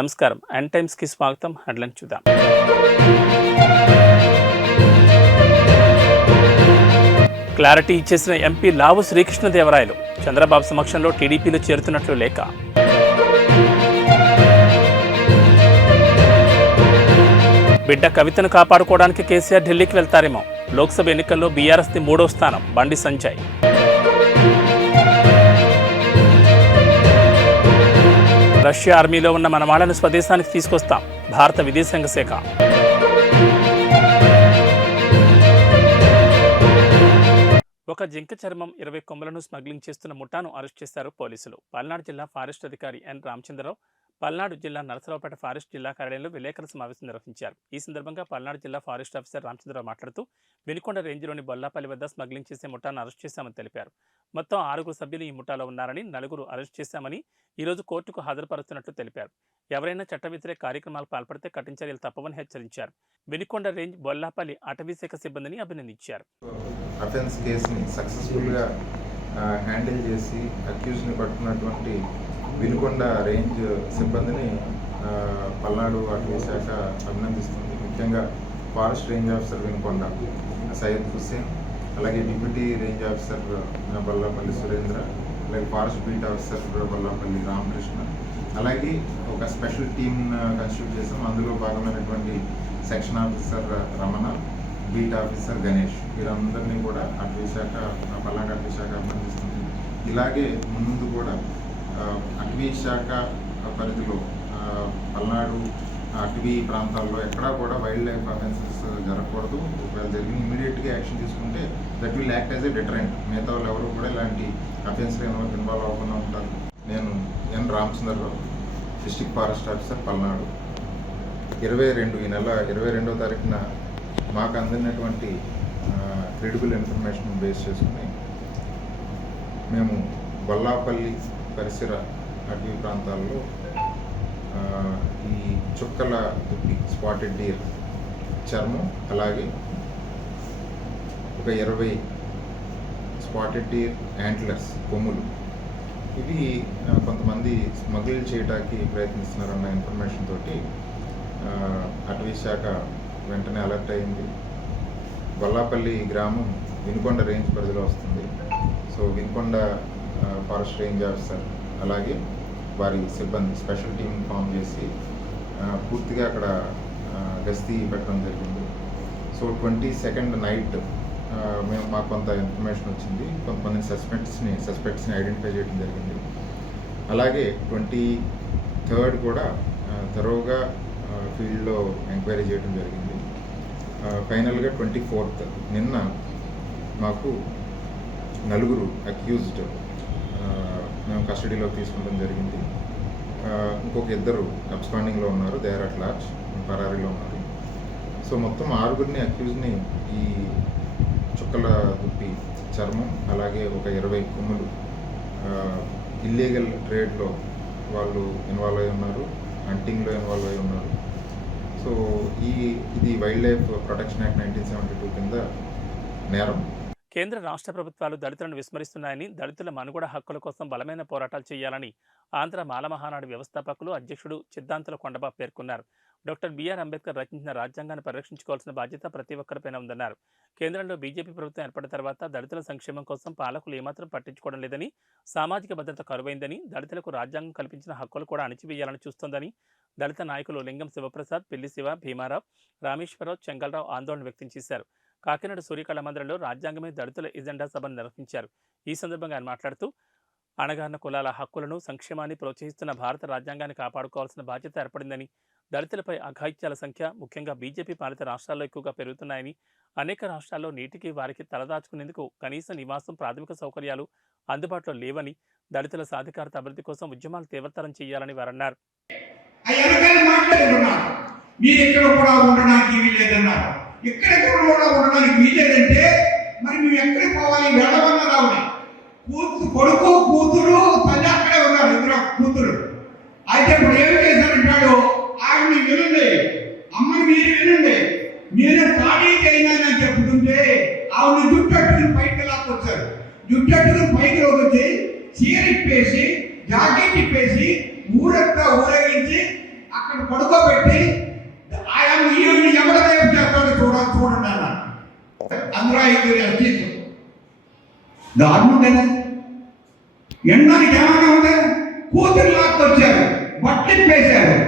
నమస్కారం. అండ్ టైమ్స్కి స్వాగతం. హెడ్లైన్స్ చూద్దాం. క్లారిటీ ఇచ్చేసిన ఎంపీ లావు శ్రీకృష్ణదేవరాయలు చంద్రబాబు సమక్షంలో టీడీపీలో చేరుతున్నట్లు లేఖ. బిడ్డ కవితను కాపాడుకోవడానికి కేసీఆర్ ఢిల్లీకి వెళ్తారేమో. లోక్సభ ఎన్నికల్లో బీఆర్ఎస్ది 3వ స్థానం. బండి సంజయ్. రష్యా ఆర్మీలో ఉన్న మన వాళ్ళను స్వదేశానికి తీసుకొస్తాం. భారత విదేశాంగ శాఖ. ఒక జింక చర్మం 20 కొమ్మలను స్మగ్లింగ్ చేస్తున్న ముఠాను అరెస్ట్ చేశారు పోలీసులు. పల్నాడు జిల్లా ఫారెస్ట్ అధికారి ఎన్ రామచంద్రరావు పల్నాడు జిల్లా నరసరావుపేట ఫారెస్ట్ జిల్లా కార్యాలయంలో విలేకరుల సమావేశం నిర్వహించారు. ఈ సందర్భంగా పల్నాడు జిల్లా ఫారెస్ట్ ఆఫీసర్ రామచంద్రరావు మాట్లాడుతూ వినుకొండ రేంజ్లోని బొల్లాపల్లి వద్ద స్మగ్లింగ్ చేసే ముఠాను అరెస్ట్ చేశామని తెలిపారు. మొత్తం 6 సభ్యులు ఈ ముఠాలో ఉన్నారని, 4 అరెస్ట్ చేశామని ఈరోజు కోర్టుకు హాజరుపరుస్తున్నట్లు తెలిపారు. ఎవరైనా చట్ట వ్యతిరేక కార్యక్రమాలకు పాల్పడితే కఠిన చర్యలు తప్పవని హెచ్చరించారు. వినుకొండ రేంజ్ బొల్లాపల్లి అటవీశాఖ సిబ్బందిని అభినందించారు. అఫెన్స్ కేసుని సక్సెస్ఫుల్గా హ్యాండిల్ చేసి అక్యూజ్ని పట్టుకున్నటువంటి వినుకొండ రేంజ్ సిబ్బందిని పల్నాడు అటవీ శాఖ అభినందిస్తుంది. ముఖ్యంగా forest range officer Vinukonda Syed Hussain, అలాగే deputy range officer Bollapalli Surendra, అలాగే forest beat officer Bollapalli Ramakrishna, అలాగే ఒక స్పెషల్ టీమ్ కన్స్టిట్యూట్ చేసాం. అందులో భాగమైనటువంటి section officer Ramana, beat officer Ganesh, వీరందరినీ కూడా అటవీ శాఖ పల్నాడు అటవీ శాఖ అభినందిస్తుంది. ఇలాగే ముందు కూడా అటవీ శాఖ పరిధిలో పల్నాడు అటవీ ప్రాంతాల్లో ఎక్కడా కూడా వైల్డ్ లైఫ్ అఫెన్సెస్ జరగకూడదు. ఒకవేళ జరిగిన ఇమీడియట్గా యాక్షన్ తీసుకుంటే that will act as a deterrent. మిగతా వాళ్ళు ఎవరు కూడా ఇలాంటి అఫెన్స్లో ఇన్వాల్వ్ అవ్వకుండా ఉంటారు. నేను N Ramachandra Rao, district forest officer Palnadu. ఈ నెల 22వ తారీఖున మాకు అందినటువంటి క్రెడిబుల్ ఇన్ఫర్మేషన్ బేస్ చేసుకుని మేము బొల్లాపల్లి పరిసర అటవీ ప్రాంతాల్లో ఈ చుక్కల దుప్పి స్పాటెడ్ డీర్ చర్మం, అలాగే ఒక 20 స్పాటెడ్ డీర్ యాంట్లర్స్ కొమ్ములు, ఇవి కొంతమంది స్మగిల్ చేయడానికి ప్రయత్నిస్తున్నారన్న ఇన్ఫర్మేషన్ తోటి అటవీ శాఖ వెంటనే అలర్ట్ అయింది. బొల్లాపల్లి గ్రామం వినుకొండ రేంజ్ పరిధిలో వస్తుంది. So Vinukonda forest range officer అలాగే వారి సిబ్బంది స్పెషల్ టీమ్ ఫామ్ చేసి పూర్తిగా అక్కడ గస్తీ పెట్టడం జరిగింది. సో 22nd నైట్ మాకు కొంత ఇన్ఫర్మేషన్ వచ్చింది. కొంతమంది సస్పెక్ట్స్ని ఐడెంటిఫై చేయడం జరిగింది. అలాగే 23rd కూడా థరోగా ఫీల్డ్లో ఎంక్వైరీ చేయడం జరిగింది. ఫైనల్గా 24th నిన్న మాకు 4 అక్యూజ్డ్ మేము కస్టడీలోకి తీసుకోవడం జరిగింది. ఇంకొక 2 అబ్స్కాండింగ్లో ఉన్నారు, దే ఆర్ అట్ లార్జ్, పరారీలో ఉన్నారు. సో మొత్తం 6 అక్యూజ్ని ఈ చుక్కల దుప్పి చర్మం అలాగే ఒక 20 కొమ్ములు ఇల్లీగల్ ట్రేడ్లో వాళ్ళు ఇన్వాల్వ్ అయి ఉన్నారు, హంటింగ్లో ఇన్వాల్వ్ అయి ఉన్నారు. సో ఇది వైల్డ్ లైఫ్ ప్రొటెక్షన్ యాక్ట్ 1972 కింద నేరం. కేంద్ర రాష్ట్ర ప్రభుత్వాలు దళితులను విస్మరిస్తున్నాయని, దళితుల మనుగడ హక్కుల కోసం బలమైన పోరాటాలు చేయాలని ఆంధ్ర మాల మహానాడు వ్యవస్థాపకులు అధ్యక్షుడు చిద్దాంతుల కొండబాబు పేర్కొన్నారు. డాక్టర్ బిఆర్ అంబేద్కర్ రచించిన రాజ్యాంగాన్ని పరిరక్షించుకోవాల్సిన బాధ్యత ప్రతి ఒక్కరిపైన ఉందన్నారు. కేంద్రంలో బీజేపీ ప్రభుత్వం ఏర్పడిన తర్వాత దళితుల సంక్షేమం కోసం పాలకులు ఏమాత్రం పట్టించుకోవడం లేదని, సామాజిక భద్రత కరువైందని, దళితులకు రాజ్యాంగం కల్పించిన హక్కులు కూడా అణిచివేయాలని చూస్తోందని దళిత నాయకులు లింగం శివప్రసాద్, పిల్లి శివ, భీమారావు, రామేశ్వరరావు, చెంగల్రావు ఆందోళన వ్యక్తం చేశారు. కాకినాడ సూర్యకళ మందిరంలో రాజ్యాంగమే దళితుల ఎజెండా సభను నిర్వహించారు. ఈ సందర్భంగా ఆయన మాట్లాడుతూ అణగారిన కులాల హక్కులను, సంక్షేమాన్ని ప్రోత్సహిస్తున్న భారత రాజ్యాంగాన్ని కాపాడుకోవాల్సిన బాధ్యత ఏర్పడిందని, దళితులపై అఘాయిత్యాల సంఖ్య ముఖ్యంగా బీజేపీ పాలిత రాష్ట్రాల్లో ఎక్కువగా పెరుగుతున్నాయని, అనేక రాష్ట్రాల్లో నీటికి వారికి తలదాచుకునేందుకు కనీస నివాసం, ప్రాథమిక సౌకర్యాలు అందుబాటులో లేవని, దళితుల సాధికారత అభివృద్ధి కోసం ఉద్యమాలు తీవ్రతరం చేయాలని వారన్నారు. ఉండడానికి వీలేదంటే మరి మేము ఎక్కడికి పోవాలి? వెళ్ళమన్న రావుని కొడుకు కూతురు తల్లి అక్కడే ఉన్నారు, 2 కూతురు. అయితే ఇప్పుడు ఏమి చేశారంటాడు, ఆవిడని వినండి, అమ్మని మీరు వినండి, మీరు ఖాళీ చేయాలని చెప్తుంటే ఆవిడ జుట్టట్టుకుని పైకి లాక్కొచ్చారు. జుట్టట్టుకుని పైకి వచ్చి చీర ఇప్పేసి జాకెట్ ఇప్పేసి ఊరంతా ఊరేగించి అక్కడ పడుకోబెట్టి ఆయన ఈవిని ఎవడ రేపు చేస్తాడో చూడండి అన్న. అందులో 5 ఎస్టీలు దారుణం కదా. ఎండానికి ఏమైనా ఉందా? కూతురు లాక్కొచ్చారు, బట్టిప్పేశారు,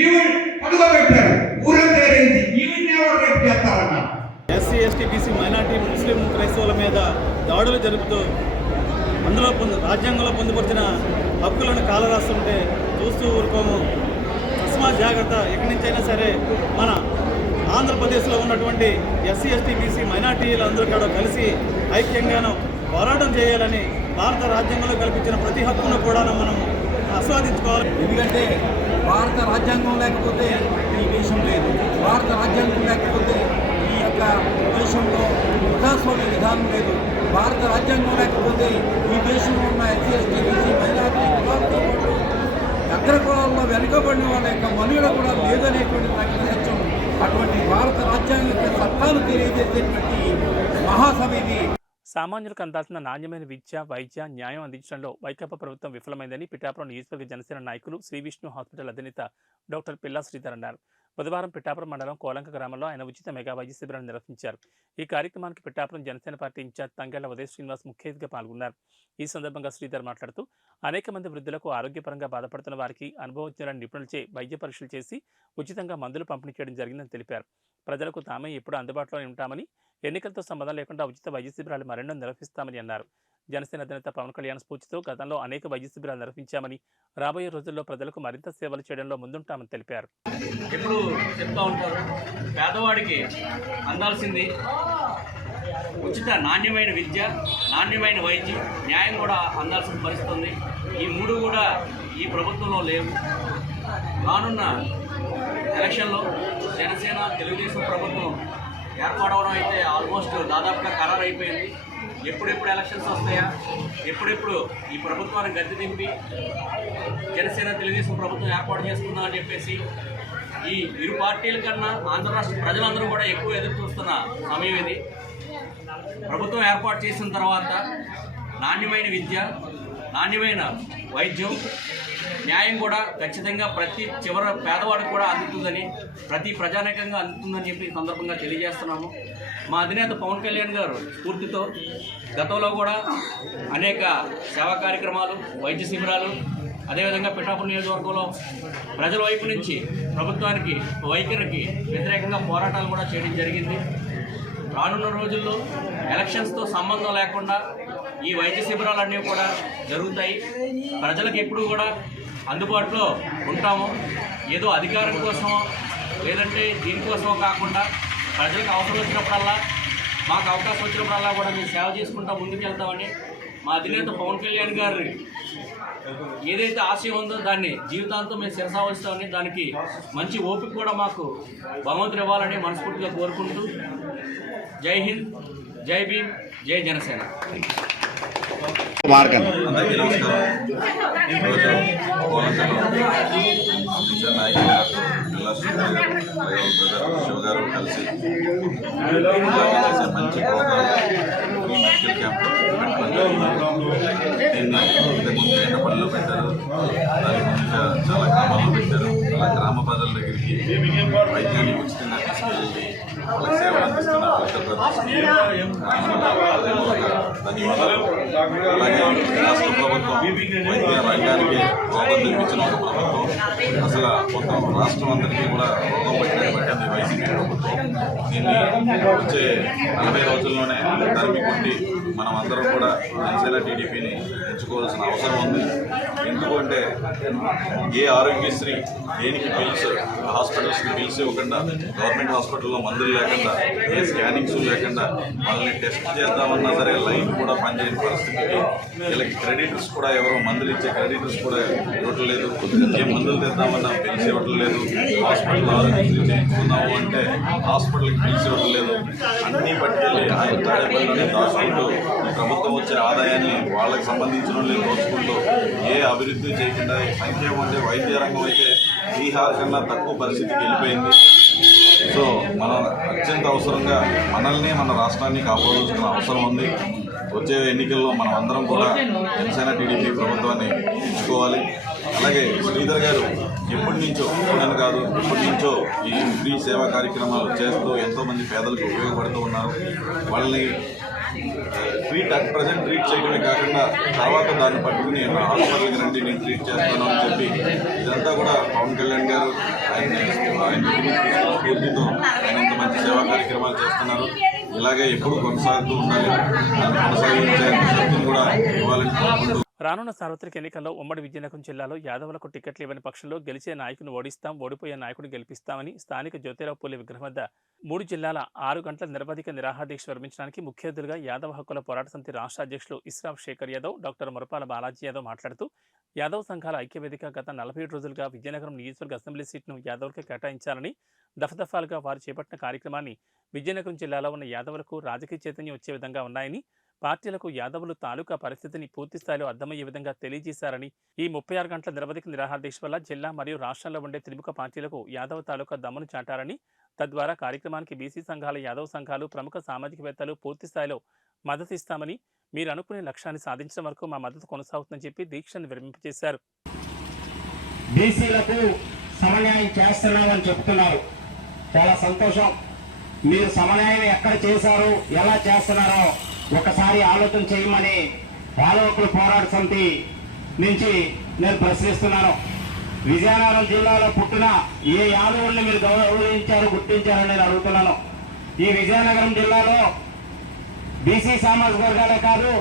ఈవిని పడుకోబెట్టారు, ఊరంతా రేంది ఈవిని ఎవరు రేపు చేస్తారన్న. ఎస్సీ ఎస్టీ బీసీ మైనార్టీ ముస్లిం క్రైస్తవుల మీద దాడులు జరుపుతూ అందులో రాజ్యాంగంలో పొందుపరిచిన హక్కులను కాలరాస్తుంటే చూస్తూ ఊరుకోము. తస్మాత్ జాగ్రత్త. ఎక్కడి నుంచైనా సరే మన ఆంధ్రప్రదేశ్లో ఉన్నటువంటి ఎస్సీ ఎస్టీ బీసీ మైనార్టీలందరూ కూడా కలిసి ఐక్యంగాను పోరాటం చేయాలని, భారత రాజ్యాంగంలో కల్పించిన ప్రతి హక్కును కూడా మనం ఆస్వాదించుకోవాలి. ఎందుకంటే భారత రాజ్యాంగం లేకపోతే ఈ దేశం లేదు. భారత రాజ్యాంగం లేకపోతే ఈ యొక్క దేశంలో ప్రజాస్వామ్య విధానం లేదు. భారత రాజ్యాంగం లేకపోతే ఈ దేశంలో ఉన్న ఎస్సీ ఎస్టీ బీసీ మైనారిటీ కులాలతో పాటు అగ్రకులాల్లో వెనుకబడిన వాళ్ళ యొక్క మనుగడ కూడా లేదనేటువంటి నాకు సత్యం. అటువంటి భారత రాజ్యాంగం యొక్క చట్టాలు తెలియజేసేటువంటి మహాసభ ఇది. సామాన్యులకు అందాల్సిన నాణ్యమైన విద్య, వైద్య, న్యాయం అందించడంలో వైకాపా ప్రభుత్వం విఫలమైందని పిఠాపురం నియోజకవర్గ జనసేన నాయకులు శ్రీ విష్ణు హాస్పిటల్ అధినేత డాక్టర్ పిల్లా శ్రీధర్ అన్నారు. బుధవారం పిఠాపురం మండలం కోలంక గ్రామంలో ఆయన ఉచిత మెగా వైద్య శిబిరాన్ని నిర్వహించారు. ఈ కార్యక్రమానికి పిఠాపురం జనసేన పార్టీ ఇన్ఛార్జ్ తంగళ్ల ఉదయ్ శ్రీనివాస్ ముఖ్య అతిథిగా పాల్గొన్నారు. ఈ సందర్భంగా శ్రీధర్ మాట్లాడుతూ అనేక మంది వృద్ధులకు ఆరోగ్యపరంగా బాధపడుతున్న వారికి అనుభవజ్ఞులైన నిపుణులచే వైద్య పరీక్షలు చేసి ఉచితంగా మందులు పంపిణీ చేయడం జరిగిందని తెలిపారు. ప్రజలకు తామే ఎప్పుడూ అందుబాటులో ఉంటామని, ఎన్నికలతో సంబంధం లేకుండా ఉచిత వైద్య శిబిరాలు మరెన్నో నిర్వహిస్తామని అన్నారు. జనసేన అధినేత పవన్ కళ్యాణ్ స్ఫూర్తితో గతంలో అనేక వైద్య శిబిరాలు నిర్వహించామని, రాబోయే రోజుల్లో ప్రజలకు మరింత సేవలు చేయడంలో ముందుంటామని తెలిపారు. ఎప్పుడు చెప్తా ఉంటారు, పేదవాడికి అందాల్సింది ఉచిత నాణ్యమైన విద్య, నాణ్యమైన వైద్యం, న్యాయం కూడా అందాల్సిన పరిస్థితి ఉంది. ఈ మూడు కూడా ఈ ప్రభుత్వంలో లేవు. రానున్న ఎలక్షన్లో జనసేన తెలుగుదేశం ప్రభుత్వం ఏర్పడవడం అయితే ఆల్మోస్ట్ దాదాపుగా ఖరారు అయిపోయింది. ఎప్పుడెప్పుడు ఎలక్షన్స్ వస్తాయా, ఎప్పుడెప్పుడు ఈ ప్రభుత్వాన్ని గద్దె దింపి జనసేన తెలుగుదేశం ప్రభుత్వం ఏర్పాటు చేసుకుందాం అని చెప్పేసి ఈ ఇరు పార్టీల కన్నా ఆంధ్ర రాష్ట్ర ప్రజలందరూ కూడా ఎక్కువ ఎదురు చూస్తున్న సమయం ఇది. ప్రభుత్వం ఏర్పాటు చేసిన తర్వాత నాణ్యమైన విద్య, నాణ్యమైన వైద్యం, న్యాయం కూడా ఖచ్చితంగా ప్రతి చివరి పేదవాడికి కూడా అందుతుందని, ప్రతి ప్రజానీకంగా అందుతుందని చెప్పి ఈ సందర్భంగా తెలియజేస్తున్నాము. మా అధినేత పవన్ కళ్యాణ్ గారు స్ఫూర్తితో గతంలో కూడా అనేక సేవా కార్యక్రమాలు, వైద్య శిబిరాలు, అదేవిధంగా పిఠాపురం నియోజకవర్గంలో ప్రజల వైపు నుంచి ప్రభుత్వానికి వైఖరికి వ్యతిరేకంగా పోరాటాలు కూడా చేయడం జరిగింది. రానున్న రోజుల్లో ఎలక్షన్స్తో సంబంధం లేకుండా ఈ వైద్య శిబిరాలన్నీ కూడా జరుగుతాయి. ప్రజలకు ఎప్పుడు కూడా అందుబాటులో ఉంటాము. ఏదో అధికారం కోసమో లేదంటే దీనికోసమో కాకుండా ప్రజలకు అవసరం వచ్చినప్పుడల్లా, మాకు అవకాశం వచ్చినప్పుడల్లా కూడా మేము సేవ చేసుకుంటా ముందుకెళ్తామని మా అధినేత పవన్ కళ్యాణ్ గారి ఏదైతే ఆశయం ఉందో దాన్ని జీవితాంతం మేము శిరసావహిస్తామని, దానికి మంచి ఓపిక కూడా మాకు భగవంతుడు ఇవ్వాలని మనస్ఫూర్తిగా కోరుకుంటూ జై హింద్, జై భీమ్, జై జనసేన. అందరికీ నమస్కారం. ఈరోజు టీచర్ నాయకులు పిల్లా శ్రీధర్, శివ గారు కలిసి చేసే మంచి ప్రోగ్రాం ఈ మెడికల్ క్యాంప్ పెట్టడం జరిగింది. దీన్ని ఇంతకుముందు ఎండపల్లిలో పెట్టారు, దాని ముందుగా చాలా గ్రామాల్లో పెట్టారు. అలా గ్రామ ప్రజల దగ్గరికి వైద్యాన్ని ఉచితంగా తీసుకెళ్ళి వాళ్ళకి సేవలు అందిస్తున్న ధన్యవాదాలు. అలాగే రాష్ట్ర ప్రభుత్వం వైద్య రంగానికి రోగం తెప్పించిన ఒక ప్రభుత్వం, అసలు మొత్తం రాష్ట్రం అందరికీ కూడా రోగం పట్టినటువంటి వైసీపీ ప్రభుత్వం. దీన్ని వచ్చే 40 రోజుల్లోనే తరిమి కొట్టి మనం అందరం కూడా జనసేన టీడీపీని ఎంచుకోవాల్సిన అవసరం ఉంది. ఎందుకంటే ఏ ఆరోగ్యశ్రీ దేనికి బిల్స్, హాస్పిటల్స్కి బిల్స్ ఇవ్వకుండా, గవర్నమెంట్ హాస్పిటల్లో మందులు లేకుండా, ఏ స్కానింగ్స్ లేకుండా వాళ్ళని టెస్ట్ చేద్దామన్నా సరే లైన్ కూడా పనిచేయని పరిస్థితికి, వీళ్ళకి క్రెడిటర్స్ కూడా ఎవరో మందులు ఇచ్చే క్రెడిటర్స్ కూడా ఇవ్వట్లేదు. ఏ మందులు తెద్దామన్నా బిల్స్ ఇవ్వట్లేదు. హాస్పిటల్ ఆరోగ్యశ్రీ చేయించుకుందాము అంటే హాస్పిటల్కి బిల్స్ ఇవ్వట్లేదు. అన్నీ పట్టుకెళ్ళి ఆయన తాడేపల్లిలోనే దాచుకుంటూ ఈ ప్రభుత్వం వచ్చే ఆదాయాన్ని వాళ్ళకి సంబంధించిన వాళ్ళు దోచుకుంటూ ఏ అభివృద్ధి చేయకుండా, సంక్షేమం అంటే వైద్య రంగం అయితే బీహార్ కన్నా తక్కువ పరిస్థితికి వెళ్ళిపోయింది. సో మనం అత్యంత అవసరంగా మనల్ని, మన రాష్ట్రాన్ని కాపాడాల్సిన అవసరం ఉంది. వచ్చే ఎన్నికల్లో మనం అందరం కూడా జనసేన టీడీపీ ప్రభుత్వాన్ని ఎంచుకోవాలి. అలాగే శ్రీధర్ గారు ఎప్పటి నుంచో నేను కాదు ఎప్పటి నుంచో ఈ ఫ్రీ సేవా కార్యక్రమాలు చేస్తూ ఎంతోమంది పేదలకు ఉపయోగపడుతూ ఉన్నారు. వాళ్ళని ప్రజెంట్ ట్రీట్ చేయడమే కాకుండా తర్వాత దాన్ని పట్టుకుని హాస్పిటల్కి రండి నేను ట్రీట్ చేస్తాను అని చెప్పి ఇదంతా కూడా పవన్ కళ్యాణ్ గారు ఆయన స్ఫూర్తితో ఆయన ఇంత మంచి సేవా కార్యక్రమాలు చేస్తున్నారు. ఇలాగే ఎప్పుడు కొనసాగుతూ ఉండాలి, దాన్ని కొనసాగించే శక్తిని కూడా ఇవ్వాలని కోరుకుంటూ రానున్న సార్వత్రిక ఎన్నికల్లో ఉమ్మడి విజయనగరం జిల్లాలో యాదవులకు టికెట్లు ఇవ్వని పక్షంలో గెలిచే నాయకుని ఓడిస్తాం, ఓడిపోయే నాయకుడు గెలిపిస్తామని స్థానిక జ్యోతిరావు పూలే విగ్రహం వద్ద 3 జిల్లాల 6 గంటల నిరవధిక నిరాహారదీక్ష విరమించడానికి ముఖ్య అతిథులుగా యాదవ హక్కుల పోరాట సమితి రాష్ట్ర అధ్యక్షులు ఇస్రాఫ్ శేఖర్ యాదవ్, డాక్టర్ మురపాల బాలాజీ యాదవ్ మాట్లాడుతూ యాదవ్ సంఘాల ఐక్యవేదిక గత 47 రోజులుగా విజయనగరం నియోజకవర్గ అసెంబ్లీ సీట్ను యాదవులకే కేటాయించాలని దఫదఫాలుగా వారు చేపట్టిన కార్యక్రమాన్ని విజయనగరం జిల్లాలో ఉన్న యాదవులకు రాజకీయ చైతన్యం వచ్చే విధంగా ఉన్నాయని, పార్టీలకు యాదవులు తాలూకా పరిస్థితిని పూర్తిస్థాయిలో అర్థమయ్యే విధంగా తెలియజేశారని, ఈ 36 గంటల నిరవధిక నిరాహారదీక్ష వల్ల జిల్లా మరియు రాష్ట్రంలో ఉండే త్రిముఖ పార్టీలకు యాదవ తాలూకా దమ్మును చాటారని, తద్వారా కార్యక్రమానికి బీసీ సంఘాల, యాదవ సంఘాలు, ప్రముఖ సామాజికవేత్తలు పూర్తిస్థాయిలో మద్దతు ఇస్తామని, మీరు అనుకునే లక్ష్యాన్ని సాధించడం వరకు మా మద్దతు కొనసాగుతుందని చెప్పి దీక్షను విరమింపజేశారు. బీసీలకు సమన్యాయం చేస్తున్నామని చెప్తున్నారు, చాలా సంతోషం. మీరు సమన్యాయం ఎక్కడ చేశారు, ఎలా చేస్తున్నారో ఒకసారి ఆలోచన చేయమని యాదవ హక్కుల పోరాట సమితి నుంచి నేను ప్రశ్నిస్తున్నాను. విజయనగరం జిల్లాలో పుట్టిన ఏ యాదవుల్ని మీరు గౌరవించారు, గుర్తించారని నేను అడుగుతున్నాను. ఈ విజయనగరం జిల్లాలో బీసీ సామాజిక వర్గాలే కాదు,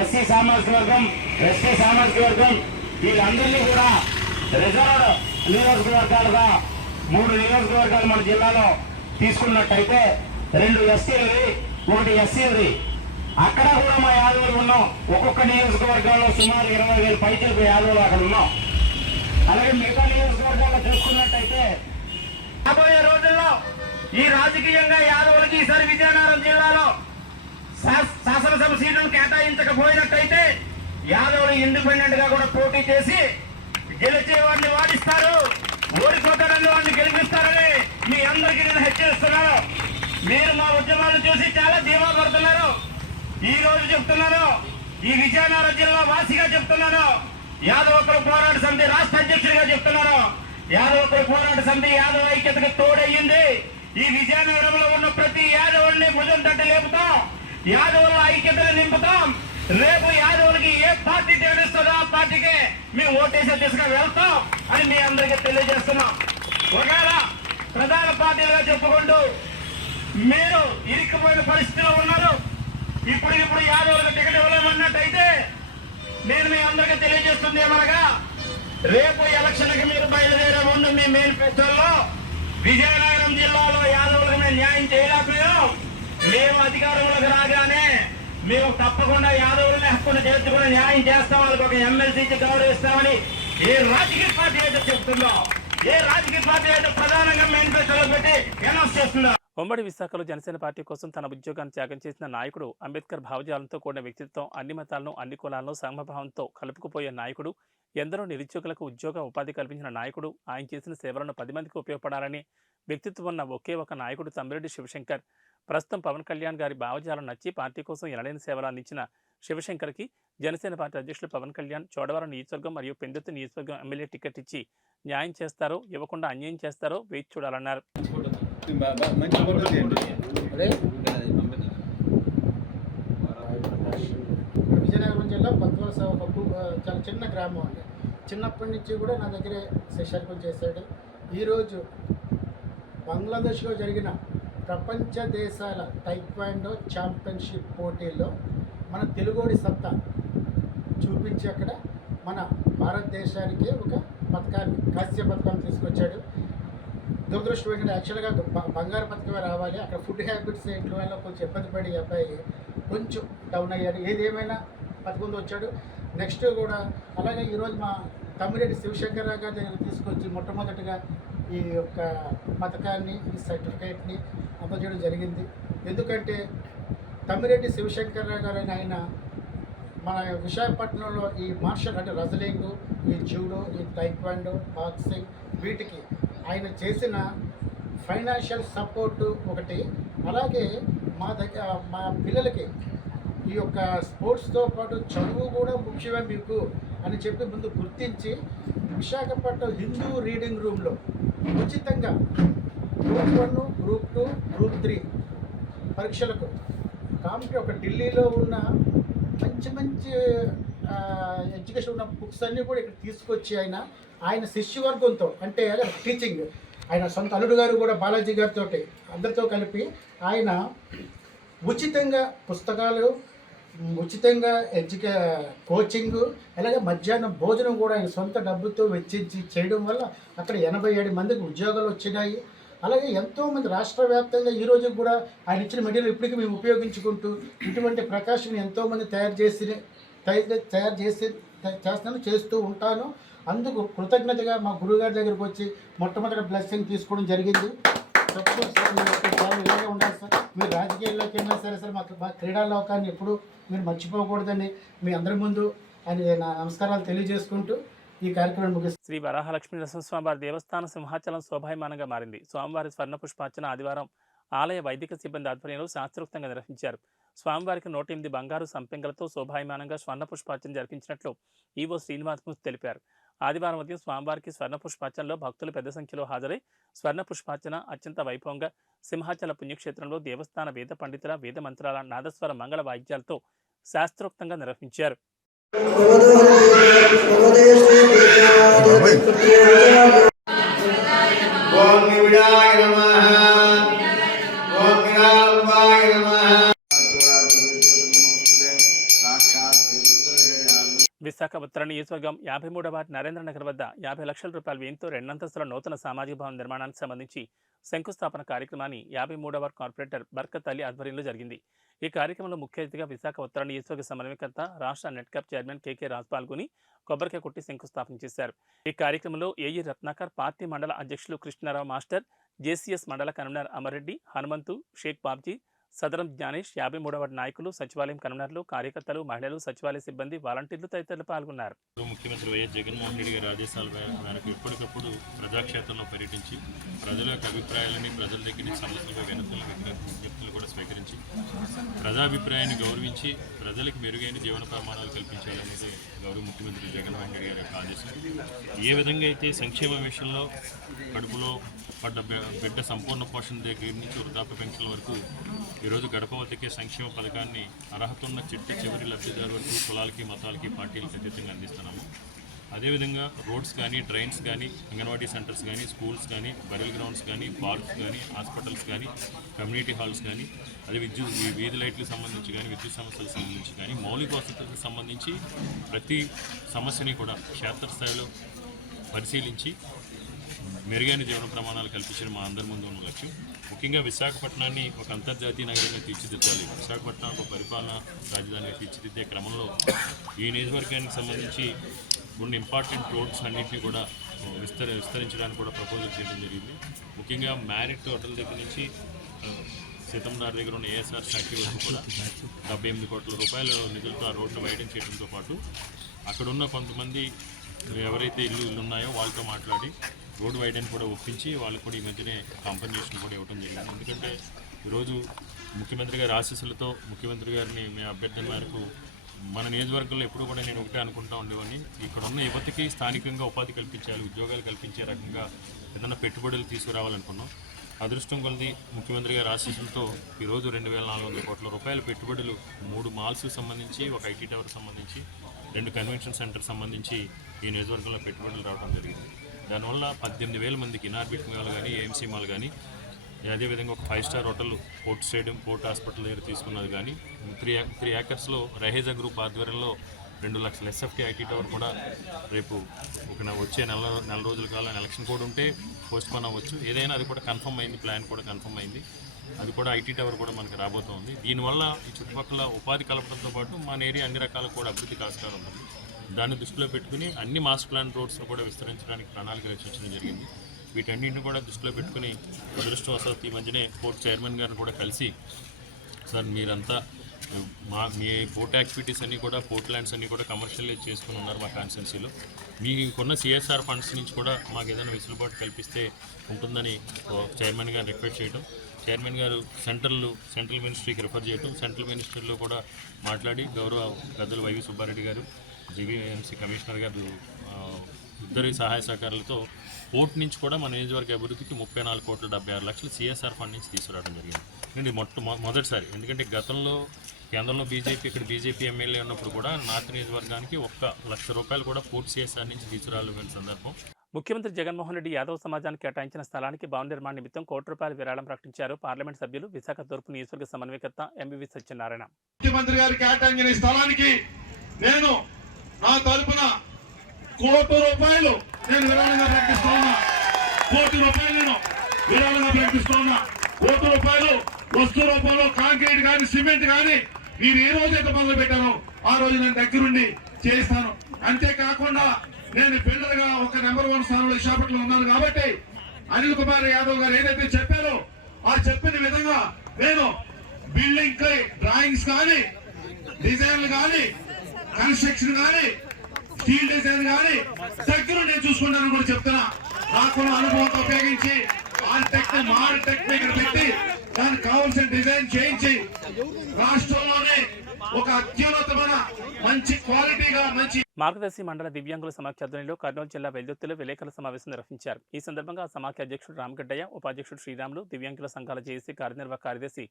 ఎస్సీ సామాజిక వర్గం, ఎస్టీ సామాజిక వర్గం వీళ్ళందరినీ కూడా రిజర్వ్డ్ నియోజకవర్గాలుగా 3 నియోజకవర్గాలు మన జిల్లాలో తీసుకున్నట్టయితే 2 ఎస్టీలది, 1 ఎస్సీలది. అక్కడ కూడా మా యాదవులు ఉన్నాం. ఒక్కొక్క నియోజకవర్గాల్లో సుమారు 20,000 పైచలకు యాదవులు అక్కడ ఉన్నాం. అలాగే మిగతా నియోజకవర్గాల్లో చూసుకున్నట్టయితే రాబోయే రోజుల్లో ఈ రాజకీయంగా యాదవులకి ఈసారి విజయనగరం జిల్లాలో శాసనసభ సీట్లను కేటాయించకపోయినట్టయితే యాదవులు ఇండిపెండెంట్ గా కూడా పోటీ చేసి గెలిచే వాడిని వాడిస్తారు, ఓడిపోతారని వాడిని గెలిపిస్తారని మీ అందరికీ నేను హెచ్చరిస్తున్నాను. మీరు మా ఉద్యమాలు చూసి చాలా ధీమా పడుతున్నారు. ఈ రోజు చెప్తున్నాను, ఈ విజయనగరం జిల్లా వాసిగా చెప్తున్నాను, యాదవ హక్కుల పోరాట సమితి రాష్ట్ర అధ్యక్షుడిగా చెప్తున్నాను. యాదవ హక్కుల పోరాట సమితి యాదవ ఐక్యతకు తోడయ్యింది. ఈ విజయనగరంలో ఉన్న ప్రతి యాదవుల్ని భుజం తట్టి లేపుతాం, యాదవుల ఐక్యతను నింపుతాం. రేపు యాదవులకి ఏ పార్టీ తెలుస్తుందో ఆ పార్టీకి మేము ఓటేసే దిశగా వెళ్తాం అని మీ అందరికీ తెలియజేస్తున్నాం. ఒకవేళ ప్రధాన పార్టీలుగా చెప్పుకుంటూ మీరు ఇరుక్కుపోయిన పరిస్థితిలో ఉన్నారు, ఇప్పుడు యాదవులకు టికెట్ ఇవ్వలేమన్నట్టయితే నేను మీ అందరికీ తెలియజేస్తుంది ఏమనగా, రేపు ఎలక్షన్కి మీరు బయలుదేరే ముందు మీ మేనిఫెస్టోలో విజయనగరం జిల్లాలో యాదవులకు మేము న్యాయం చేయలేకపోయాం, మేము అధికారంలోకి రాగానే మేము తప్పకుండా యాదవులని హక్కును చేర్చుకుని న్యాయం చేస్తాం, వాళ్ళకి ఒక ఎమ్మెల్సీ గౌరవిస్తామని ఏ రాజకీయ పార్టీ అయితే చెప్తుందో, ఏ రాజకీయ పార్టీ అయితే ప్రధానంగా మేనిఫెస్టోలో పెట్టి అనౌన్స్ చేస్తుందో. ఉమ్మడి విశాఖలో జనసేన పార్టీ కోసం తన ఉద్యోగాన్ని త్యాగం చేసిన నాయకుడు, అంబేద్కర్ భావజాలంతో కూడిన వ్యక్తిత్వం, అన్ని మతాలను, అన్ని కులాలను సమభావంతో కలుపుకుపోయే నాయకుడు, ఎందరో నిరుద్యోగులకు ఉద్యోగ ఉపాధి కల్పించిన నాయకుడు, ఆయన చేసిన సేవలను 10 మందికి ఉపయోగపడాలని వ్యక్తిత్వం ఉన్న ఒకే ఒక నాయకుడు తమ్మిరెడ్డి శివశంకర్. ప్రస్తుతం పవన్ కళ్యాణ్ గారి భావజాలం నచ్చి పార్టీ కోసం ఎనలేని సేవలు అందించిన శివశంకర్కి జనసేన పార్టీ అధ్యక్షులు పవన్ కళ్యాణ్ చోడవరం నియోజకవర్గం మరియు పెందుర్తి నియోజకవర్గం ఎమ్మెల్యే టికెట్ ఇచ్చి న్యాయం చేస్తారో, ఇవ్వకుండా అన్యాయం చేస్తారో వేచి చూడాలన్నారు. విజయనగరం జిల్లా పద్మవలస చాలా చిన్న గ్రామం అండి. చిన్నప్పటి నుంచి కూడా నా దగ్గరే శిష్యర్కం చేశాడు. ఈరోజు బంగ్లాదేశ్లో జరిగిన ప్రపంచ దేశాల టైక్వాండో ఛాంపియన్షిప్ పోటీల్లో మన తెలుగోడి సత్తా చూపించి అక్కడ మన భారతదేశానికి ఒక పథకాన్ని, కాంస్య పథకాన్ని తీసుకొచ్చాడు. దురదృష్టం ఏంటంటే యాక్చువల్గా బంగారు పథకమే రావాలి, అక్కడ ఫుడ్ హ్యాబిట్స్ ఇంట్లో వల్ల కొంచెం ఇబ్బంది పడి అబ్బాయి కొంచెం డౌన్ అయ్యాడు. ఏదేమైనా పథకంతో వచ్చాడు. నెక్స్ట్ కూడా అలాగే ఈరోజు మా తమ్మిరెడ్డి శివశంకర్రావు గారి దగ్గర తీసుకొచ్చి మొట్టమొదటిగా ఈ యొక్క పథకాన్ని, ఈ సర్టిఫికేట్ని అందజేయడం జరిగింది. ఎందుకంటే తమ్మిరెడ్డి శివశంకర్రావు గారు ఆయన మన విశాఖపట్నంలో ఈ మార్షల్ అంటే రెజ్లింగ్, ఈ జూడో, ఈ టైక్వాండో, బాక్సింగ్ వీటికి ఆయన చేసిన ఫైనాన్షియల్ సపోర్టు ఒకటి. అలాగే మా పిల్లలకి ఈ యొక్క స్పోర్ట్స్తో పాటు చదువు కూడా ముఖ్యమే మీకు అని చెప్పి ముందు గుర్తించి విశాఖపట్నం హిందూ రీడింగ్ రూమ్లో ఉచితంగా గ్రూప్ 1, గ్రూప్ 2, గ్రూప్ 3 పరీక్షలకు కాంపిటేటివ్ ఒక ఢిల్లీలో ఉన్న మంచి ఎడ్యుకేషన్ ఉన్న బుక్స్ అన్నీ కూడా ఇక్కడ తీసుకొచ్చి ఆయన శిష్యవర్గంతో అంటే టీచింగ్ ఆయన సొంత అల్లుడు గారు కూడా బాలాజీ గారితో అందరితో కలిపి ఆయన ఉచితంగా పుస్తకాలు, ఉచితంగా కోచింగ్, అలాగే మధ్యాహ్నం భోజనం కూడా ఆయన సొంత డబ్బుతో వెచ్చించి చేయడం వల్ల అక్కడ 87 మందికి ఉద్యోగాలు వచ్చినాయి. అలాగే ఎంతోమంది రాష్ట్ర వ్యాప్తంగా ఈరోజు కూడా ఆయన ఇచ్చిన మెటీరియల్ ఇప్పటికీ మేము ఉపయోగించుకుంటూ ఇటువంటి ప్రకాశం ఎంతోమంది చేస్తూ ఉంటాను. అందుకు కృతజ్ఞతగా మా గురువుగారి దగ్గరికి వచ్చి మొట్టమొదటి బ్లెస్సింగ్ తీసుకోవడం జరిగింది. సార్ ఇలాగే ఉండాలి సార్, మీరు రాజకీయాల్లోకి వెళ్ళినా సరే సార్ మా క్రీడా లోకాన్ని ఎప్పుడు మీరు మర్చిపోకూడదని మీ అందరి ముందు ఆయన నా నమస్కారాలు తెలియజేసుకుంటూ ఈ కార్యక్రమం ముగిస్తుంది. శ్రీ వరాహలక్ష్మీ నరసింహస్వామివారి దేవస్థానం సింహాచలం శోభాయమానంగా మారింది. స్వామివారి స్వర్ణ పుష్పార్చన ఆదివారం ఆలయ వైదిక సిబ్బంది ఆధ్వర్యంలో శాస్త్రోక్తంగా నిర్వహించారు. స్వామివారికి 108 బంగారు సంపెంగలతో శోభాయమానంగా స్వర్ణ పుష్పార్చన జరిపించినట్లు ఈవో శ్రీనివాసమూర్తి తెలిపారు. ఆదివారం ఉదయం స్వామివారికి స్వర్ణ పుష్పార్చనలో భక్తులు పెద్ద సంఖ్యలో హాజరై స్వర్ణ పుష్పార్చన అత్యంత వైభవంగా సింహాచల పుణ్యక్షేత్రంలో దేవస్థాన వేద పండితుల వేద మంత్రాల నాదస్వర మంగళ వాయిద్యాలతో శాస్త్రోక్తంగా నిర్వహించారు. విశాఖ ఉత్తర నియోజకవర్గం 53వ వార్డు నరేంద్రనగర్ వద్ద 50 లక్షల రూపాయల వ్యయంతో 2 అంతస్తుల నూతన సామాజిక భవన నిర్మాణానికి సంబంధించి శంకుస్థాపన కార్యక్రమాన్ని 53వ వార్డు కార్పొరేటర్ బర్కత్ అలీ ఆధ్వర్యంలో జరిగింది. ఈ కార్యక్రమంలో ముఖ్య అతిథిగా విశాఖ ఉత్తర నియోజకవర్గ సమన్వయకర్త రాష్ట్ర నెట్కాప్ చైర్మన్ కేకే రాజ్ పాల్గొని కొబ్బరికాయ కొట్టి శంకుస్థాపన చేశారు. ఈ కార్యక్రమంలో ఏఈ రత్నాకర్, పార్టీ మండల అధ్యక్షులు కృష్ణారావు మాస్టర్, జేసీఎస్ మండల కన్వీనర్ అమర్రెడ్డి, హనుమంతు, షేక్ బాబ్జీ, సదరం జ్ఞానేష్, 53వ వార్డు నాయకులు, సచివాలయం కన్వీనర్లు, కార్యకర్తలు, మహిళలు, సచివాలయ సిబ్బంది, వాలంటీర్లు తదితరులు పాల్గొన్నారు. ముఖ్యమంత్రి వైఎస్ జగన్మోహన్ రెడ్డి గారి ఆదేశాల మేరకు ఎప్పటికప్పుడు ప్రజాక్షేత్రంలో పర్యటించి ప్రజల యొక్క అభిప్రాయాలని ప్రజల దగ్గర నుంచి సమస్యలుగా విజ్ఞప్తులు కూడా స్వీకరించి ప్రజాభిప్రాయాన్ని గౌరవించి ప్రజలకు మెరుగైన జీవన ప్రమాణాలు కల్పించాలనేది గౌరవ ముఖ్యమంత్రి జగన్మోహన్ రెడ్డి గారి యొక్క ఆదేశం. ఏ విధంగా అయితే సంక్షేమ విషయంలో కడుపులో పడ్డ బిడ్డ సంపూర్ణ పోషణ దగ్గర నుంచి వృద్ధాప్య పెన్షన్ల వరకు ఈరోజు గడప వద్దకే సంక్షేమ పథకాన్ని అర్హత ఉన్న చివరి లబ్ధిదారు వరకు కులాలకి, మతాలకి, పార్టీలకు అతీతంగా అందిస్తున్నాము. అదేవిధంగా రోడ్స్ కానీ, ట్రైన్స్ కానీ, అంగన్వాడీ సెంటర్స్ కానీ, స్కూల్స్ కానీ, బరిల్ గ్రౌండ్స్ కానీ, పార్క్స్ కానీ, హాస్పిటల్స్ కానీ, కమ్యూనిటీ హాల్స్ కానీ, అదే వీధి లైట్లకు సంబంధించి కానీ, విద్యుత్ సమస్యలకు సంబంధించి కానీ, మౌలిక వసతులకు సంబంధించి ప్రతి సమస్యని కూడా క్షేత్రస్థాయిలో పరిశీలించి మెరుగైన జీవన ప్రమాణాలు కల్పించడం మా అందరి ముందు ఉన్న లక్ష్యం. ముఖ్యంగా విశాఖపట్నాన్ని ఒక అంతర్జాతీయ నగరంగా తీర్చిదిద్దాలి. విశాఖపట్నం ఒక పరిపాలన రాజధానిగా తీర్చిదిద్దే క్రమంలో ఈ నియోజకవర్గానికి సంబంధించి కొన్ని ఇంపార్టెంట్ రోడ్స్ అన్నింటినీ కూడా విస్తరించడానికి కూడా ప్రపోజల్ చేయడం జరిగింది. ముఖ్యంగా మ్యారిట్ హోటల్ దగ్గర నుంచి సీతందార్ దగ్గర ఉన్న ఏఎస్ఆర్ ఫ్యాక్టరీ వరకు కూడా 78 కోట్ల రూపాయల నిధులతో ఆ రోడ్ను వైడెన్ చేయడంతో పాటు అక్కడున్న కొంతమంది ఎవరైతే ఇల్లు ఉన్నాయో వాళ్ళతో మాట్లాడి రోడ్డు వైడెన్ కూడా ఒప్పించి వాళ్ళకు కూడా ఈ మధ్యనే కాంపన్సేషన్ కూడా ఇవ్వడం జరిగింది. ఎందుకంటే ఈరోజు ముఖ్యమంత్రి గారి ఆశీస్సులతో ముఖ్యమంత్రి గారిని మేము అభ్యర్థన మేరకు మన నియోజకవర్గంలో ఎప్పుడు కూడా నేను ఒకటే అనుకుంటా ఉండేవాడిని, ఇక్కడ ఉన్న యువతకి స్థానికంగా ఉపాధి కల్పించాలి, ఉద్యోగాలు కల్పించే రకంగా ఏదైనా పెట్టుబడులు తీసుకురావాలనుకున్నాం. అదృష్టం కొలది ముఖ్యమంత్రి గారి ఆశీస్సులతో ఈరోజు 2400 కోట్ల రూపాయల పెట్టుబడులు 3 మాల్స్కి సంబంధించి, ఒక ఐటీ టవర్ సంబంధించి, 2 కన్వెన్షన్ సెంటర్ సంబంధించి ఈ నియోజకవర్గంలో పెట్టుబడులు రావడం జరిగింది. దానివల్ల 18,000 మందికి ఇనార్బిట్ మాల్ కానీ, ఏఎంసీ మాల్ కానీ, అదేవిధంగా ఒక 5 star hotel, port stadium, port hospital దగ్గర తీసుకున్నది కానీ, 3 ఏకర్స్లో రహేజా గ్రూప్ ఆధ్వర్యంలో 2 లక్షల ఎస్ఎఫ్టీ ఐటీ టవర్ కూడా రేపు వచ్చే నెల రోజుల కాలం ఎలక్షన్ కూడా ఉంటే పోస్ట్ పోన్ అవ్వచ్చు. ఏదైనా అది కూడా కన్ఫర్మ్ అయింది, ప్లాన్ కూడా కన్ఫర్మ్ అయింది. అది కూడా ఐటీ టవర్ కూడా మనకి రాబోతోంది. దీనివల్ల ఈ చుట్టుపక్కల ఉపాధి కలపడంతో పాటు మన ఏరియా అన్ని రకాల కూడా అభివృద్ధికి ఆస్కారం ఉంటుంది. దాన్ని దృష్టిలో పెట్టుకుని అన్ని మాస్టర్ ప్లాన్ రోడ్స్ను కూడా విస్తరించడానికి ప్రణాళిక రచించడం జరిగింది. వీటన్నింటిని కూడా దృష్టిలో పెట్టుకుని అదృష్టవశాత్తు ఈ మధ్యనే పోర్ట్ చైర్మన్ గారిని కూడా కలిసి, సార్ మీరంతా మీ పోర్ట్ యాక్టివిటీస్ అన్నీ కూడా, పోర్ట్ ల్యాండ్స్ అన్నీ కూడా కమర్షియలైజ్ చేసుకుని ఉన్నారు మా కాన్స్టిట్యున్సీలో. మీకున్న సిఎస్ఆర్ ఫండ్స్ నుంచి కూడా మాకు ఏదైనా వెసులుబాటు కల్పిస్తే ఉంటుందని చైర్మన్ గారు రిక్వెస్ట్ చేయడం, చైర్మన్ గారు సెంట్రల్ మినిస్ట్రీకి రిఫర్ చేయడం, సెంట్రల్ మినిస్ట్రీలో కూడా మాట్లాడి గౌరవ పెద్దలు వైవి సుబ్బారెడ్డి గారు, జీవీఎంసీ కమిషనర్ గారు ఇద్దరి సహాయ సహకారాలతో పోర్ట్ నుంచి కూడా మన నియోజకవర్గ అభివృద్ధికి 34,76,00,000 సిఎస్ఆర్ ఫండ్ నుంచి తీసుకురావడం జరిగింది. ఎందుకంటే మొదటిసారి, ఎందుకంటే గతంలో కేంద్రంలో బీజేపీ, ఇక్కడ బీజేపీ ఎమ్మెల్యే ఉన్నప్పుడు కూడా నార్త్ నియోజకవర్గానికి ₹1,00,000 కూడా పోర్ట్ సిఎస్ఆర్ నుంచి తీసుకురావాలని సందర్భం. ముఖ్యమంత్రి జగన్మోహన్ రెడ్డి యాదవ్ సమాజానికి కేటాయించిన స్థలానికి భవన నిర్మాణ నిమిత్తం ₹1,00,00,000 విరాళం ప్రకటించారు పార్లమెంట్ సభ్యులు విశాఖ తూర్పు నియోజకవర్గ సమన్వయకర్త ఎంబీవి సత్యనారాయణ. ముఖ్యమంత్రి గారు కేటాయించిన స్థలానికి నేను నా తరపున ₹1,00,00,000 నేను విరాళంగా ప్రకటిస్తున్నా. ₹1,00,00,000 విరాళంగా ప్రకటిస్తున్నా. ₹1,00,00,000 వస్తు రూపంలో కాంక్రీట్ కానీ సిమెంట్ కానీ మీరు ఏ రోజైతే మొదలు పెట్టారో ఆ రోజు నేను దగ్గరుండి చేస్తాను. అంతేకాకుండా నేను బిల్డర్ గా ఒక నెంబర్ 1 స్థానంలో విశాఖపట్నంలో ఉన్నాను కాబట్టి అనిల్ కుమార్ యాదవ్ గారు ఏదైతే చెప్పారో ఆ చెప్పిన విధంగా నేను బిల్డింగ్ కి డ్రాయింగ్స్ కానీ, డిజైన్లు కానీ, కన్స్ట్రక్షన్ కానీ, స్టీల్ డిజైన్ కానీ దగ్గర నేను చూసుకుంటానని కూడా చెప్తున్నా. నాకున్న అనుభవంతో ఉపయోగించి టెక్నిక్ పెట్టి దానికి కావాల్సిన డిజైన్ చేయించి రాష్ట్రంలోనే ఒక అత్యున్నతమైన మంచి క్వాలిటీగా మంచి మార్గదర్శి మండల దివ్యాంగుల సమాఖ్య ఆధ్వర్యంలో కర్నూలు జిల్లా వెల్దుర్తిలో విలేకరుల సమావేశం నిర్వహించారు. ఈ సందర్భంగా సమాఖ్య అధ్యక్షుడు రామగడ్డయ్య, ఉపాధ్యక్షుడు శ్రీరాములు, దివ్యాంగుల సంఘాల జేఏసీ కార్యనిర్వాహక కార్యదర్శి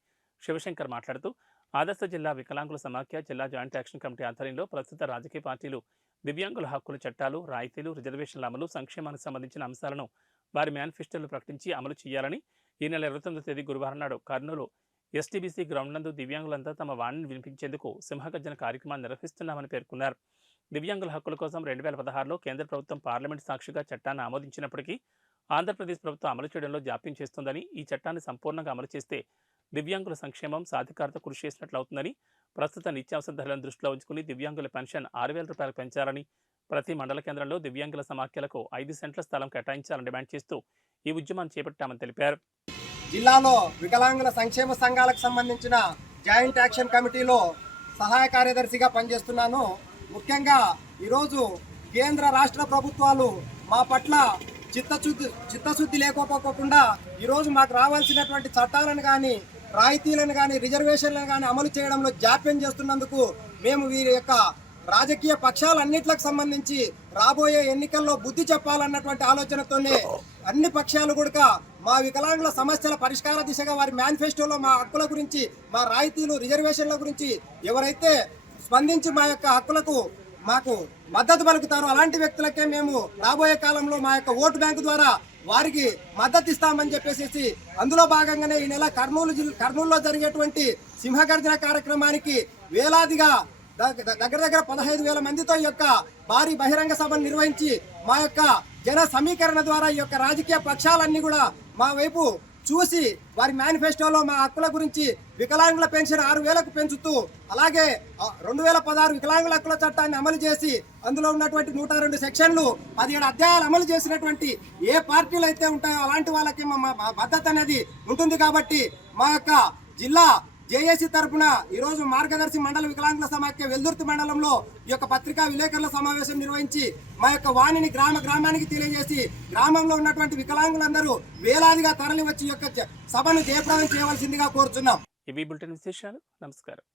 శివశంకర్ మాట్లాడుతూ ఆదర్శ జిల్లా వికలాంగుల సమాఖ్య జిల్లా జాయింట్ యాక్షన్ కమిటీ ఆధ్వర్యంలో ప్రస్తుత రాజకీయ పార్టీలు దివ్యాంగుల హక్కుల చట్టాలు, రాయితీలు, రిజర్వేషన్ల అమలు, సంక్షేమానికి సంబంధించిన అంశాలను వారి మేనిఫెస్టోలు ప్రకటించి అమలు చేయాలని ఈ నెల 29వ తేదీ గురువారం నాడు కర్నూలు ఎస్టీబీసీ గ్రౌండ్ నందు దివ్యాంగులంతా తమ వాణిని వినిపించేందుకు సింహగర్జన కార్యక్రమాన్ని నిర్వహిస్తున్నామని పేర్కొన్నారు. దివ్యాంగుల హక్కుల కోసం 2016లో కేంద్ర ప్రభుత్వం పార్లమెంట్ సాక్షిగా చట్టాన్ని ఆమోదించినప్పటికీ ఆంధ్రప్రదేశ్ ప్రభుత్వం అమలు చేయడంలో జాప్యం చేస్తుందని, ఈ చట్టాన్ని సంపూర్ణంగా అమలు చేస్తే దివ్యాంగుల సంక్షేమం, సాధికారత కృషి చేసినట్లవుతుందని, ప్రస్తుత నిత్యావసర ధరలను దృష్టిలో ఉంచుకుని దివ్యాంగుల పెన్షన్ ₹6,000 పెంచాలని, ప్రతి మండల కేంద్రంలో దివ్యాంగుల సమాఖ్యలకు 5 సెంట్ల స్థలం కేటాయించాలని డిమాండ్ చేస్తూ ఈ ఉద్యమాన్ని చేపట్టామని తెలిపారు. జిల్లాలో వికలాంగుల సంక్షేమ సంఘాలకు సంబంధించిన జాయింట్ యాక్షన్ కమిటీలో సహాయ కార్యదర్శిగా పనిచేస్తున్నాను. ముఖ్యంగా ఈరోజు కేంద్ర రాష్ట్ర ప్రభుత్వాలు మా పట్ల చిత్తశుద్ధి లేకపోకుండా ఈరోజు మాకు రావాల్సినటువంటి చట్టాలను కానీ, రాయితీలను కానీ, రిజర్వేషన్లను కానీ అమలు చేయడంలో జాప్యం చేస్తున్నందుకు మేము వీరి యొక్క రాజకీయ పక్షాలన్నిట్లకు సంబంధించి రాబోయే ఎన్నికల్లో బుద్ధి చెప్పాలన్నటువంటి ఆలోచనతోనే అన్ని పక్షాలు కూడా మా వికలాంగుల సమస్యల పరిష్కార దిశగా వారి మేనిఫెస్టోలో మా హక్కుల గురించి, మా రాయితీలు, రిజర్వేషన్ల గురించి ఎవరైతే స్పందించి మా యొక్క హక్కులకు మాకు మద్దతు పలుకుతారో అలాంటి వ్యక్తులకే మేము రాబోయే కాలంలో మా యొక్క ఓటు బ్యాంకు ద్వారా వారికి మద్దతు ఇస్తామని చెప్పేసి అందులో భాగంగానే ఈ నెల కర్నూలులో జరిగేటువంటి సింహగర్జన కార్యక్రమానికి వేలాదిగా దగ్గర 15,000 మందితో ఈ యొక్క భారీ బహిరంగ సభను నిర్వహించి మా యొక్క జన సమీకరణ ద్వారా ఈ యొక్క రాజకీయ పక్షాలన్నీ కూడా మా వైపు చూసి వారి మేనిఫెస్టోలో మా హక్కుల గురించి వికలాంగుల పెన్షన్ 6,000కు పెంచుతూ, అలాగే 2016 వికలాంగుల హక్కుల చట్టాన్ని అమలు చేసి అందులో ఉన్నటువంటి 102 సెక్షన్లు, 17 అధ్యాయాలు అమలు చేసినటువంటి ఏ పార్టీలు అయితే ఉంటాయో అలాంటి వాళ్ళకి మా మద్దతు అనేది ఉంటుంది. కాబట్టి మా యొక్క జిల్లా జేఏసీ తరఫున ఈరోజు మార్గదర్శి మండల వికలాంగుల సమాఖ్య వెల్దుర్తి మండలంలో ఈ యొక్క పత్రికా విలేకరుల సమావేశం నిర్వహించి మా యొక్క వాణిని గ్రామానికి తెలియజేసి గ్రామంలో ఉన్నటువంటి వికలాంగులందరూ వేలాదిగా తరలి వచ్చి యొక్క సభను జయప్రదం చేయవలసిందిగా కోరుచున్నాం. ఇవి బులెటిన్ విశేషాలు. నమస్కారం.